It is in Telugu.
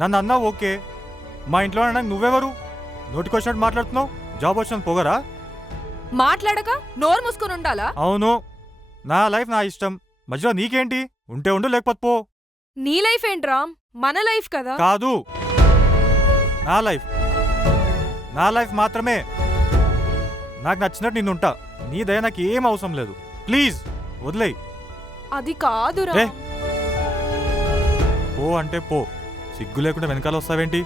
నన్ను అన్నావు ఓకే, మా ఇంట్లో అనడానికి నువ్వెవరు? నోటికొచ్చినట్టు మాట్లాడుతున్నావు. జాబ్ వచ్చిన పొగరా? మాట్లాడక నోరు మూసుకొని ఉండాలా? అవును, నా లైఫ్ నా ఇష్టం, మధ్యలో నీకేంటి? ఉంటే ఉండు, లేకపోతే పో. నీ లైఫ్ ఏంట్రా, మన లైఫ్ కదా. కాదు, నా లైఫ్, నా లైఫ్ మాత్రమే. నాకు నచ్చినట్టు నిన్నుంటా, నీ దయ నాకు ఏం అవసరం లేదు. ప్లీజ్ వదిలేయ్. అది కాదురా. పో అంటే పో, సిగ్గు లేకుండా వెనకాల వస్తావేంటి?